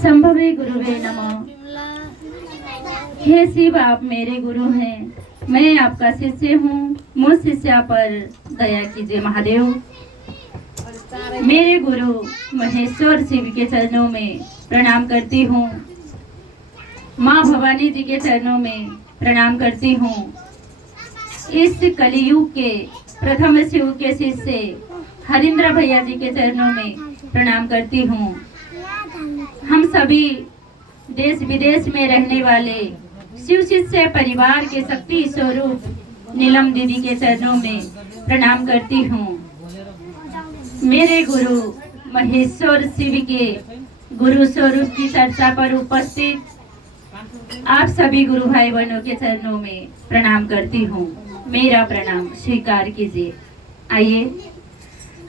संभवे गुरुवे नमः। हे शिव, आप मेरे गुरु हैं, मैं आपका शिष्य हूँ, मुझ शिष्या पर दया कीजिए महादेव। मेरे गुरु महेश्वर शिव के चरणों में प्रणाम करती हूँ, माँ भवानी जी के चरणों में प्रणाम करती हूँ। इस कलियुग के प्रथम शिव के शिष्य हरिंद्र भैया जी के चरणों में प्रणाम करती हूँ। हम सभी देश विदेश में रहने वाले शिव शिष्य परिवार के शक्ति स्वरूप नीलम दीदी के चरणों में प्रणाम करती हूँ। मेरे गुरु महेश्वर शिव के गुरु स्वरूप की चर्चा पर उपस्थित आप सभी गुरु भाई बहनों के चरणों में प्रणाम करती हूँ। मेरा प्रणाम स्वीकार कीजिए। आइए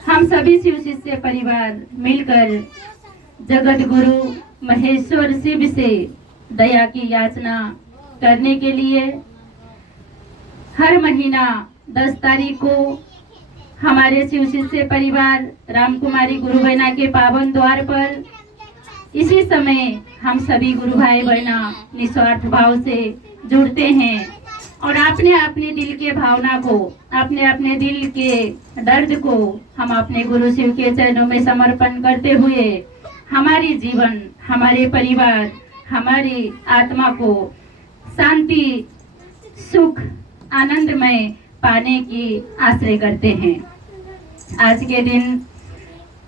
हम सभी शिव शिष्य परिवार मिलकर जगत गुरु महेश्वर शिव से दया की याचना करने के लिए हर महीना 10 तारीख को हमारे शिव शिष्य परिवार रामकुमारी गुरु बहना के पावन द्वार पर इसी समय हम सभी गुरु भाई बहना निस्वार्थ भाव से जुड़ते हैं और अपने अपने दिल के भावना को, अपने अपने दिल के दर्द को हम अपने गुरु शिव के चरणों में समर्पण करते हुए हमारी जीवन, हमारे परिवार, हमारी आत्मा को शांति, सुख, आनंदमय पाने की आश्रय करते हैं। आज के दिन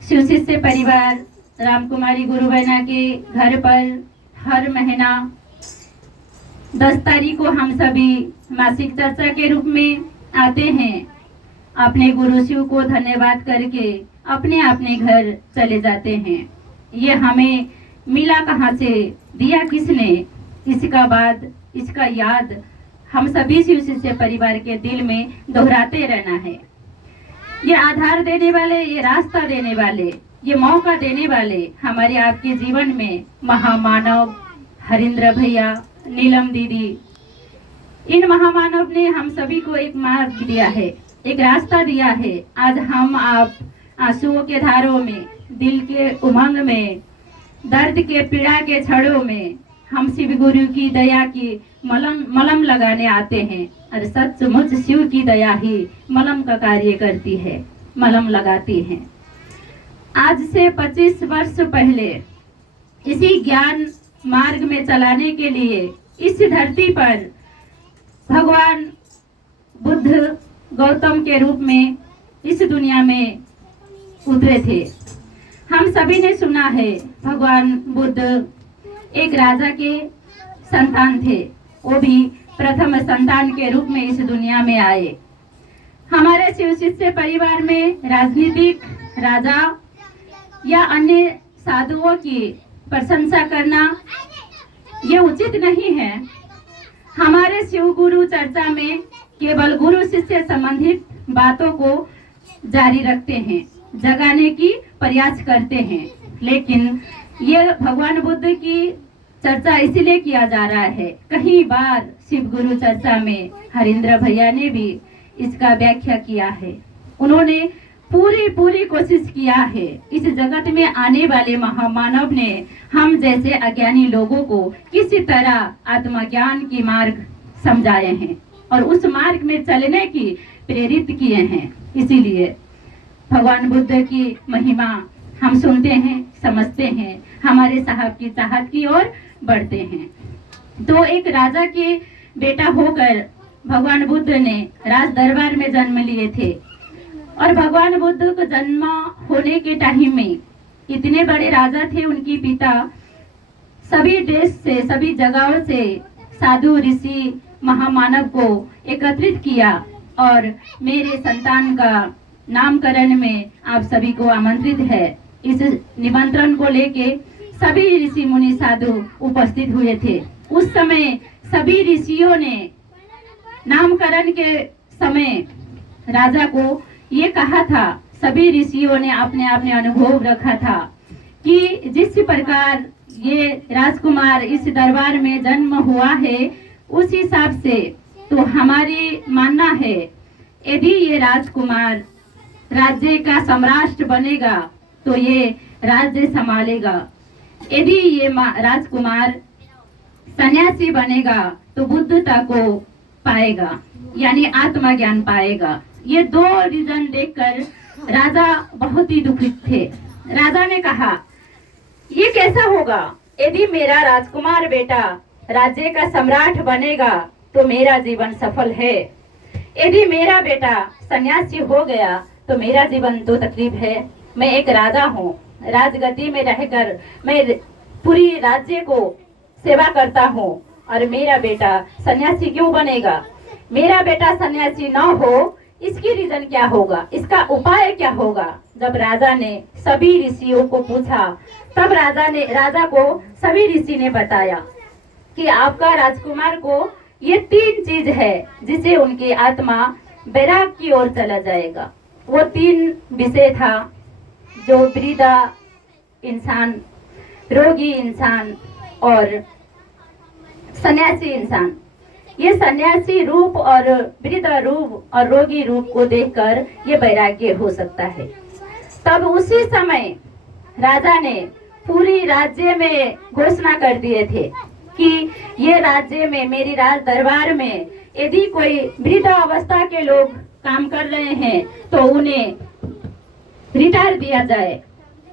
शिव शिष्य परिवार रामकुमारी गुरु बहना के घर पर हर महीना 10 तारीख को हम सभी मासिक चर्चा के रूप में आते हैं। अपने गुरु शिव को धन्यवाद करके अपने अपने घर चले जाते हैं। ये हमें मिला कहाँ से, दिया किसने, इसका बाद इसका याद हम सभी शिव शिष्य परिवार के दिल में दोहराते रहना है। ये आधार देने वाले, ये रास्ता देने वाले, ये मौका देने वाले हमारे आपके जीवन में महामानव हरिंद्र भैया, नीलम दीदी, इन महामानव ने हम सभी को एक मार्ग दिया है, एक रास्ता दिया है। आज हम आप आंसुओं के धारों में, दिल के उमंग में, दर्द के पीड़ा के छड़ों में हम शिव गुरु की दया की मलम लगाने आते हैं। और सचमुच शिव की दया ही मलम का कार्य करती है, मलम लगाती है। आज से 25 वर्ष पहले इसी ज्ञान मार्ग में चलाने के लिए इस धरती पर भगवान बुद्ध गौतम के रूप में इस दुनिया में उतरे थे। हम सभी ने सुना है भगवान बुद्ध एक राजा के संतान थे, वो भी प्रथम संतान के रूप में इस दुनिया में आए। हमारे शिव शिष्य परिवार में राजनीतिक राजा या अन्य साधुओं की प्रशंसा करना ये उचित नहीं है। हमारे शिव गुरु चर्चा में केवल गुरु शिष्य संबंधित बातों को जारी रखते हैं, जगाने की प्रयास करते हैं। लेकिन ये भगवान बुद्ध की चर्चा इसीलिए किया जा रहा है। कई बार शिव गुरु चर्चा में हरिंद्र भैया ने भी इसका व्याख्या किया है। उन्होंने पूरी कोशिश किया है। इस जगत में आने वाले महामानव ने हम जैसे अज्ञानी लोगों को किसी तरह आत्मज्ञान की मार्ग समझाए हैं और उस मार्ग में चलने की प्रेरित किए हैं। इसीलिए भगवान बुद्ध की महिमा हम सुनते हैं, समझते हैं, हमारे साहब की चाहत की ओर बढ़ते हैं। तो एक राजा के बेटा होकर भगवान बुद्ध ने राज दरबार में जन्म लिए थे और भगवान बुद्ध को जन्म होने के टाइम में इतने बड़े राजा थे, उनकी पिता सभी देश से, सभी जगहों से साधु ऋषि महामानव को एकत्रित किया और मेरे संतान का नामकरण में आप सभी को आमंत्रित है। इस निमंत्रण को लेके सभी ऋषि मुनि साधु उपस्थित हुए थे। उस समय सभी ऋषियों ने नामकरण के समय राजा को ये कहा था, सभी ऋषियों ने अपने अपने अनुभव रखा था कि जिस प्रकार ये राजकुमार इस दरबार में जन्म हुआ है उस हिसाब से तो हमारी मानना है यदि ये राजकुमार राज्य का सम्राट बनेगा तो ये राज्य संभालेगा। यदि ये राजकुमार सन्यासी बनेगा तो बुद्धता को पाएगा, यानी आत्मा ज्ञान पाएगा। ये दो रीजन देखकर राजा बहुत ही दुखित थे। राजा ने कहा, ये कैसा होगा? यदि मेरा राजकुमार बेटा राज्य का सम्राट बनेगा तो मेरा जीवन सफल है, यदि मेरा बेटा सन्यासी हो गया तो मेरा जीवन तो तकलीफ है। मैं एक राजा हूँ, राजगद्दी में रहकर मैं पूरी राज्य को सेवा करता हूँ, और मेरा बेटा सन्यासी क्यों बनेगा? मेरा बेटा सन्यासी न हो, इसकी रीजन क्या होगा, इसका उपाय क्या होगा? जब राजा ने सभी ऋषियों को पूछा, तब राजा को सभी ऋषि ने बताया कि आपका राजकुमार को ये 3 चीज है जिसे उनकी आत्मा बैराग की ओर चला जाएगा। वो 3 विषय था, जो वृद्धा इंसान, रोगी इंसान और सन्यासी इंसान। ये सन्यासी रूप और वृद्ध रूप और रोगी रूप को देखकर ये वैराग्य हो सकता है। तब उसी समय राजा ने पूरी राज्य में घोषणा कर दिए थे कि ये राज्य में, मेरी राज दरबार में यदि कोई वृद्ध अवस्था के लोग काम कर रहे हैं तो उन्हें रिटायर दिया जाए।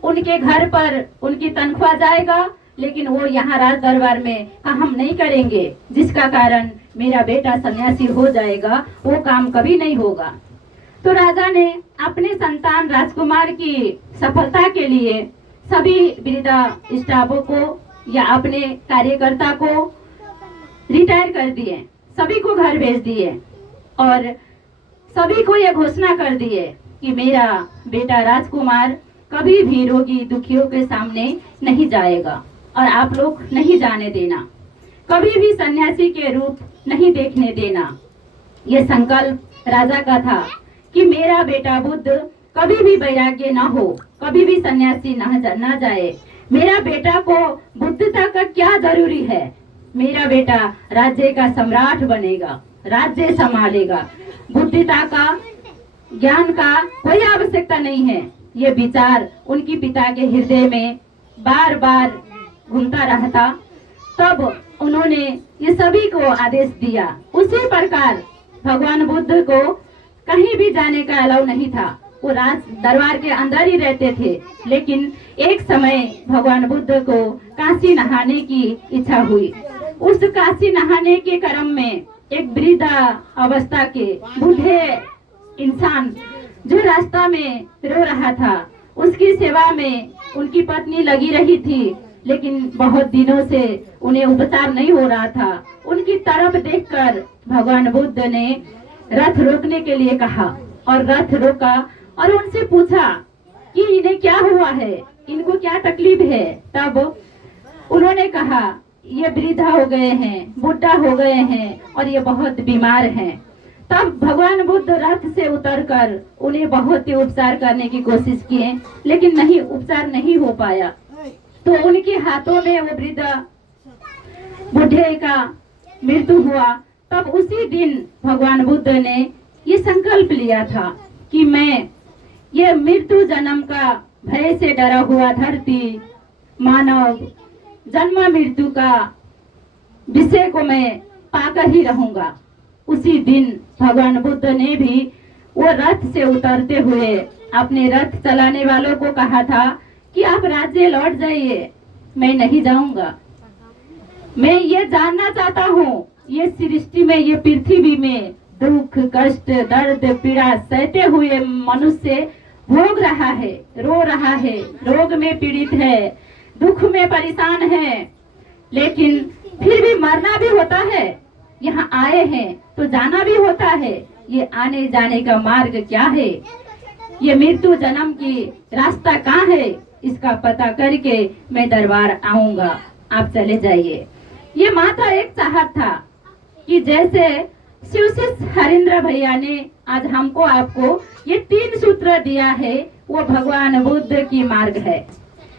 उनके घर पर उनकी तनख्वाह जाएगा, लेकिन वो यहाँ राज दरबार में हम नहीं करेंगे, जिसका कारण मेरा बेटा सन्यासी हो जाएगा, वो काम कभी नहीं होगा। तो राजा ने अपने संतान राजकुमार की सफलता के लिए सभी वृद्धा स्टाफों को या अपने कार्यकर्ता को रिटायर कर दिए, सभी को घर भेज दिए और सभी को ये घोषणा कर दिए कि मेरा बेटा राजकुमार कभी भी रोगी दुखियों के सामने नहीं जाएगा और आप लोग नहीं जाने देना, कभी भी सन्यासी के रूप नहीं देखने देना। ये संकल्प राजा का था कि मेरा बेटा बुद्ध कभी भी वैराग्य ना हो, कभी भी सन्यासी ना जाए। मेरा बेटा को बुद्धता का क्या जरूरी है? मेरा बेटा राज्य का सम्राट बनेगा, राज्य संभालेगा, बुद्धता का, ज्ञान का कोई आवश्यकता नहीं है। ये विचार उनकी पिता के हृदय में बार बार घूमता रहता। तब उन्होंने ये सभी को आदेश दिया। उसी प्रकार भगवान बुद्ध को कहीं भी जाने का अलाउ नहीं था, वो राज दरबार के अंदर ही रहते थे। लेकिन एक समय भगवान बुद्ध को काशी नहाने की इच्छा हुई। उस काशी नहाने के क्रम में एक वृद्धा अवस्था के बूढ़े इंसान जो रास्ता में रो रहा था, उसकी सेवा में उनकी पत्नी लगी रही थी, लेकिन बहुत दिनों से उन्हें उपचार नहीं हो रहा था। उनकी तरफ देखकर भगवान बुद्ध ने रथ रोकने के लिए कहा और रथ रोका और उनसे पूछा कि इन्हें क्या हुआ है, इनको क्या तकलीफ है। तब उन्होंने कहा, ये वृद्धा हो गए हैं, बुढ़ा हो गए हैं और ये बहुत बीमार हैं। तब भगवान बुद्ध रथ से उतरकर उन्हें बहुत ही उपचार करने की कोशिश किए, लेकिन नहीं, उपचार नहीं हो पाया। तो उनके हाथों में वो वृद्ध बुढ़े का मृत्यु हुआ। तब उसी दिन भगवान बुद्ध ने ये संकल्प लिया था कि मैं ये मृत्यु जन्म का भय से डरा हुआ धरती मानव जन्म मृत्यु का विषय को मैं पाकर ही रहूंगा। उसी दिन भगवान बुद्ध ने भी वो रथ से उतरते हुए अपने रथ चलाने वालों को कहा था कि आप राज्य लौट जाइए, मैं नहीं जाऊंगा। मैं ये जानना चाहता हूँ, ये सृष्टि में, ये पृथ्वी में दुख, कष्ट, दर्द, पीड़ा सहते हुए मनुष्य भोग रहा है, रो रहा है, रोग में पीड़ित है, दुख में परेशान है, लेकिन फिर भी मरना भी होता है। यहाँ आए हैं तो जाना भी होता है। ये आने जाने का मार्ग क्या है? ये मृत्यु जन्म की रास्ता कहाँ है? इसका पता करके मैं दरबार आऊंगा, आप चले जाइए। ये मात्र एक चाहत था कि जैसे शिवशिष्य हरिंद्र भैया ने आज हमको आपको ये 3 सूत्र दिया है, वो भगवान बुद्ध की मार्ग है,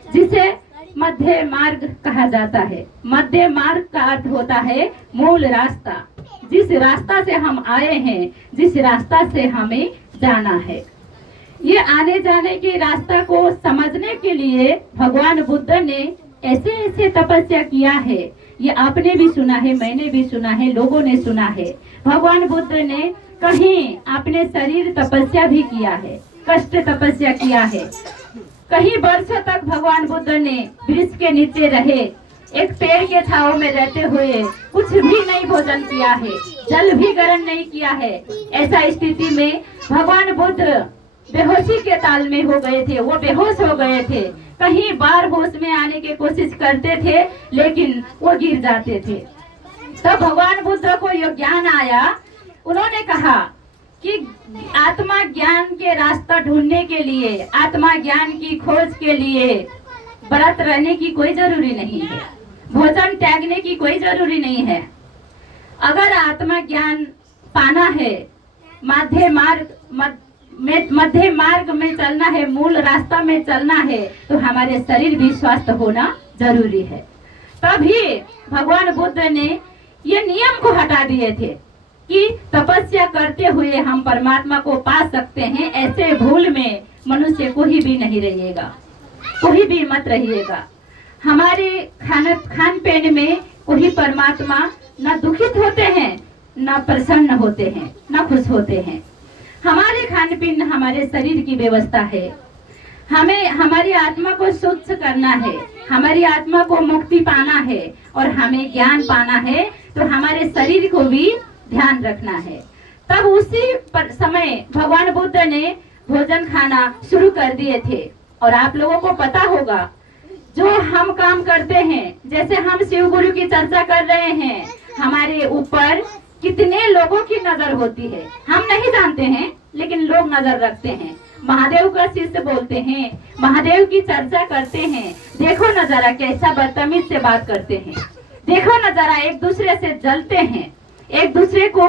जिसे मध्य मार्ग कहा जाता है। मध्य मार्ग का अर्थ होता है मूल रास्ता, जिस रास्ता से हम आए हैं, जिस रास्ता से हमें जाना है। ये आने जाने के रास्ता को समझने के लिए भगवान बुद्ध ने ऐसे ऐसे तपस्या किया है, ये आपने भी सुना है, मैंने भी सुना है, लोगों ने सुना है। भगवान बुद्ध ने कहीं अपने शरीर तपस्या भी किया है, कष्ट तपस्या किया है। कहीं वर्षों तक भगवान बुद्ध ने वृक्ष के नीचे रहे, एक पेड़ के छांव में रहते हुए कुछ भी नहीं भोजन किया है, जल भी ग्रहण नहीं किया है। ऐसा स्थिति में भगवान बुद्ध बेहोशी के ताल में हो गए थे, वो बेहोश हो गए थे। कहीं बार होश में आने की कोशिश करते थे लेकिन वो गिर जाते थे। तो भगवान बुद्ध को यह ज्ञान आया, उन्होंने कहा कि आत्मा ज्ञान के रास्ता ढूंढने के लिए, आत्मा ज्ञान की खोज के लिए व्रत रहने की कोई जरूरी नहीं है, भोजन त्यागने की कोई जरूरी नहीं है। अगर आत्मा ज्ञान पाना है, मध्य मार्ग में चलना है, मूल रास्ता में चलना है, तो हमारे शरीर भी स्वस्थ होना जरूरी है। तभी भगवान बुद्ध ने ये नियम को हटा दिए थे कि तपस्या करते हुए हम परमात्मा को पा सकते हैं। ऐसे भूल में मनुष्य कोई भी नहीं रहिएगा, कोई भी मत रहिएगा। हमारे खान पीन में कोई परमात्मा न दुखित होते हैं, न प्रसन्न होते हैं, न खुश होते हैं। हमारे खान पीन हमारे शरीर की व्यवस्था है। हमें हमारी आत्मा को शुद्ध करना है, हमारी आत्मा को मुक्ति पाना है और हमें ज्ञान पाना है, तो हमारे शरीर को भी ध्यान रखना है। तब उसी समय भगवान बुद्ध ने भोजन खाना शुरू कर दिए थे। और आप लोगों को पता होगा, जो हम काम करते हैं, जैसे हम शिव गुरु की चर्चा कर रहे हैं, हमारे ऊपर कितने लोगों की नजर होती है हम नहीं जानते हैं, लेकिन लोग नजर रखते हैं। महादेव का शिष्य बोलते हैं, महादेव की चर्चा करते हैं, देखो नजारा कैसा बदतमीज से बात करते हैं, देखो नजारा एक दूसरे से जलते हैं, एक दूसरे को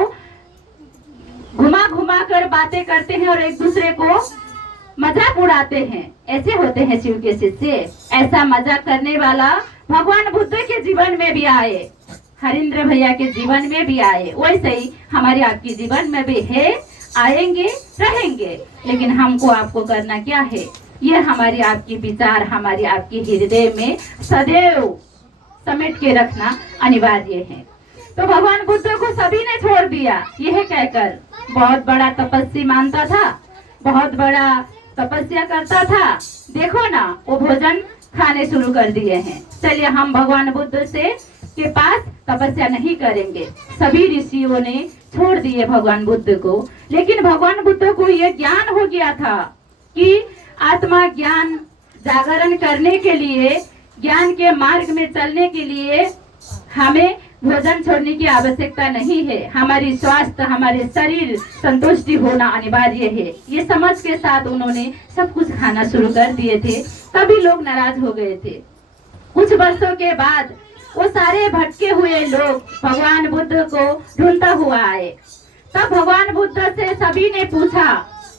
घुमा घुमा कर बातें करते हैं और एक दूसरे को मजाक उड़ाते हैं। ऐसे होते हैं शिव के शिष्य। ऐसा मजाक करने वाला भगवान बुद्ध के जीवन में भी आए, हरिंद्र भैया के जीवन में भी आए, वैसे ही हमारे आपके जीवन में भी है, आएंगे, रहेंगे। लेकिन हमको आपको करना क्या है, ये हमारी आपकी विचार, हमारी आपके हृदय में सदैव समेट के रखना अनिवार्य है। तो भगवान बुद्ध को सभी ने छोड़ दिया, यह कहकर बहुत बड़ा तपस्वी मानता था, बहुत बड़ा तपस्या करता था। देखो ना, वो भोजन खाने शुरू कर दिए हैं। चलिए हम भगवान बुद्ध से के पास तपस्या नहीं करेंगे। सभी ऋषियों ने छोड़ दिए भगवान बुद्ध को। लेकिन भगवान बुद्ध को यह ज्ञान हो गया था कि आत्मा ज्ञान जागरण करने के लिए, ज्ञान के मार्ग में चलने के लिए हमें भोजन छोड़ने की आवश्यकता नहीं है। हमारी स्वास्थ्य, हमारे शरीर संतुष्टि होना अनिवार्य है। ये समझ के साथ उन्होंने सब कुछ खाना शुरू कर दिए थे। तभी लोग नाराज हो गए थे। कुछ वर्षों के बाद वो सारे भटके हुए लोग भगवान बुद्ध को ढूंढता हुआ आए। तब भगवान बुद्ध से सभी ने पूछा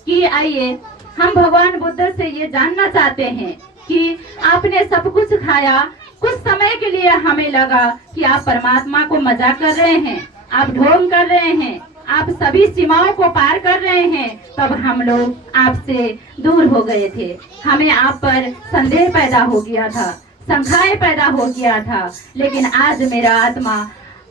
कि आइए, हम भगवान बुद्ध से ये जानना चाहते हैं कि आपने सब कुछ खाया, कुछ समय के लिए हमें लगा कि आप परमात्मा को मजाक कर रहे हैं, आप ढोंग कर रहे हैं, आप सभी सीमाओं को पार कर रहे हैं। तब हम लोग आपसे दूर हो गए थे, हमें आप पर संदेह पैदा हो गया था, संख्याएं पैदा हो गया था। लेकिन आज मेरा आत्मा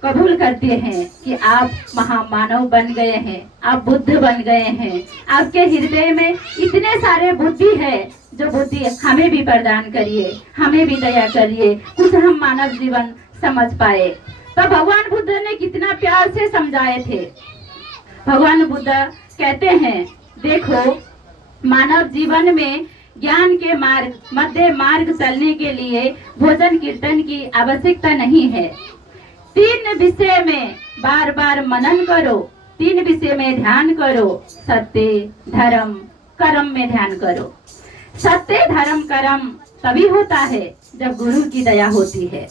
कबूल करते हैं कि आप महामानव बन गए हैं, आप बुद्ध बन गए हैं। आपके हृदय में इतने सारे बुद्धि है, जो बुद्धि हमें भी प्रदान करिए, हमें भी दया करिए, कुछ हम मानव जीवन समझ पाए। तो भगवान बुद्ध ने कितना प्यार से समझाए थे। भगवान बुद्ध कहते हैं, देखो, मानव जीवन में ज्ञान के मार्ग, मध्य मार्ग चलने के लिए भोजन कीर्तन की आवश्यकता नहीं है। 3 विषय में बार बार मनन करो, 3 विषय में ध्यान करो, सत्य, धर्म, कर्म में ध्यान करो। सत्य, धर्म, कर्म तभी होता है जब गुरु की दया होती है।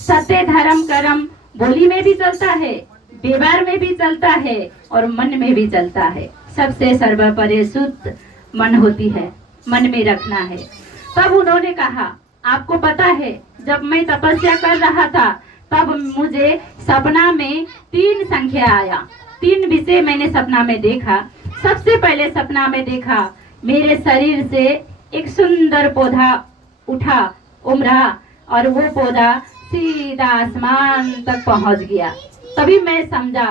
सत्य, धर्म, कर्म बोली में भी चलता है, व्यवहार में भी चलता है और मन में भी चलता है। सबसे सर्वोपरि शुद्ध मन होती है, मन में रखना है। तब उन्होंने कहा, आपको पता है, जब मैं तपस्या कर रहा था तब मुझे सपना में 3 संख्या आया, 3 विषय मैंने सपना में देखा। सबसे पहले सपना में देखा, मेरे शरीर से एक सुंदर पौधा उठा, उमड़ा, और वो पौधा सीधा आसमान तक पहुंच गया। तभी मैं समझा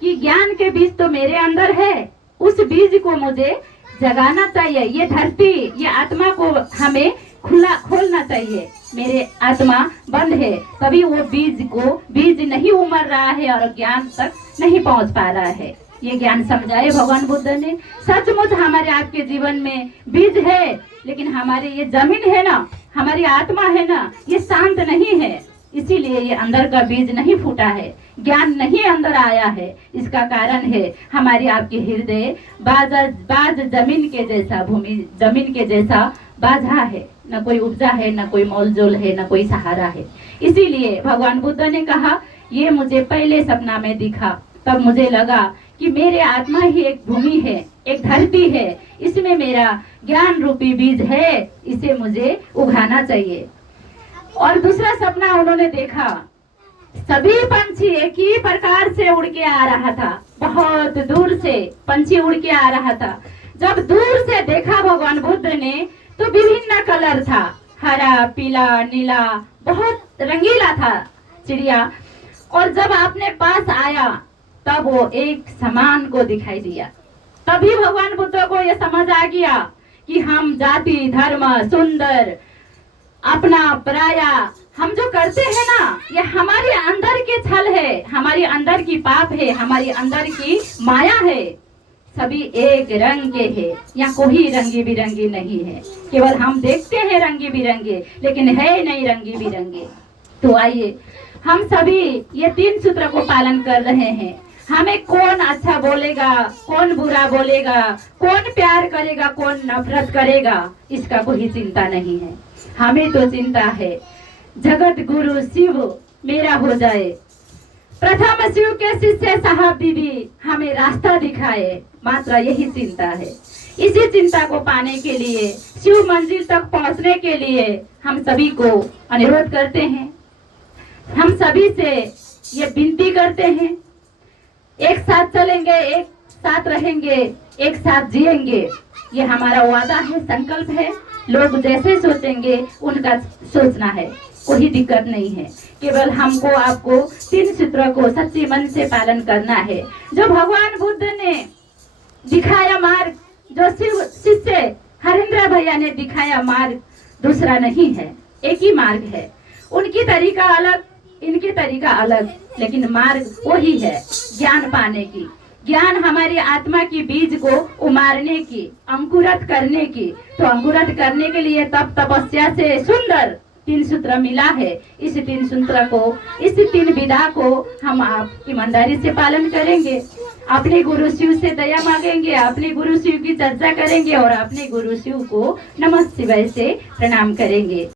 कि ज्ञान के बीज तो मेरे अंदर है, उस बीज को मुझे जगाना चाहिए। ये धरती, ये आत्मा को हमें खोलना चाहिए। मेरे आत्मा बंद है, तभी वो बीज नहीं उमड़ रहा है और ज्ञान तक नहीं पहुंच पा रहा है। ये ज्ञान समझाए भगवान बुद्ध ने। सचमुच हमारे आपके जीवन में बीज है, लेकिन हमारे ये जमीन है ना, हमारी आत्मा है ना, ये शांत नहीं है। इसीलिए ये अंदर का बीज नहीं फूटा है, ज्ञान नहीं अंदर आया है। इसका कारण है हमारी आपकी हृदय बाज जमीन के जैसा, भूमि जमीन के जैसा बाझा है, न कोई उपजा है, न कोई मोलजोल है, न कोई सहारा है। इसीलिए भगवान बुद्ध ने कहा, ये मुझे पहले सपना में दिखा, तब मुझे लगा कि मेरे आत्मा ही एक भूमि है, एक धरती है, इसमें मेरा ज्ञान रूपी बीज है, इसे मुझे उगाना चाहिए। और दूसरा सपना उन्होंने देखा, सभी पंछी एक ही प्रकार से उड़ के आ रहा था, बहुत दूर से पंछी उड़ के आ रहा था। जब दूर से देखा भगवान बुद्ध ने तो विभिन्न कलर था, हरा, पीला, नीला, बहुत रंगीला था चिड़िया। और जब आपने पास आया तब वो एक समान को दिखाई दिया। तभी भगवान बुद्ध को ये समझ आ गया कि हम जाति, धर्म, सुंदर, अपना, पराया, हम जो करते हैं ना, ये हमारे अंदर के छल है, हमारी अंदर की पाप है, हमारी अंदर की माया है। सभी एक रंग के हैं, यहाँ कोई रंगी बिरंगी नहीं है। केवल हम देखते हैं रंगी बिरंगे, लेकिन है नहीं रंगी बिरंगे। तो आइए हम सभी ये 3 सूत्र को पालन कर रहे हैं। हमें कौन अच्छा बोलेगा, कौन बुरा बोलेगा, कौन प्यार करेगा, कौन नफरत करेगा, इसका कोई चिंता नहीं है। हमें तो चिंता है जगत गुरु शिव मेरा हो जाए। प्रथम शिव के शिष्य साहब दीदी हमें रास्ता दिखाए, मात्र यही चिंता है। इसी चिंता को पाने के लिए, शिव मंजिल तक पहुंचने के लिए हम सभी को अनुरोध करते हैं, हम सभी से ये विनती करते हैं, एक साथ चलेंगे, एक साथ रहेंगे, एक साथ जिएंगे। ये हमारा वादा है, संकल्प है। लोग जैसे सोचेंगे उनका सोचना है, कोई दिक्कत नहीं है। केवल हमको आपको 3 सूत्रों को सच्चे मन से पालन करना है। जो भगवान बुद्ध ने दिखाया मार्ग, जो शिव शिष्य हरेंद्र भैया ने दिखाया मार्ग दूसरा नहीं है, एक ही मार्ग है। उनकी तरीका अलग, इनकी तरीका अलग, लेकिन मार्ग वही है, ज्ञान पाने की, ज्ञान हमारी आत्मा की बीज को उमारने की, अंकुरित करने की। तो अंकुरित करने के लिए तब तपस्या से सुंदर 3 सूत्र मिला है। इस 3 सूत्र को, इस 3 विधा को हम आप ईमानदारी से पालन करेंगे, अपने गुरु शिव से दया मांगेंगे, अपने गुरु शिव की चर्चा करेंगे और अपने गुरु शिव को नमः शिवाय से प्रणाम करेंगे।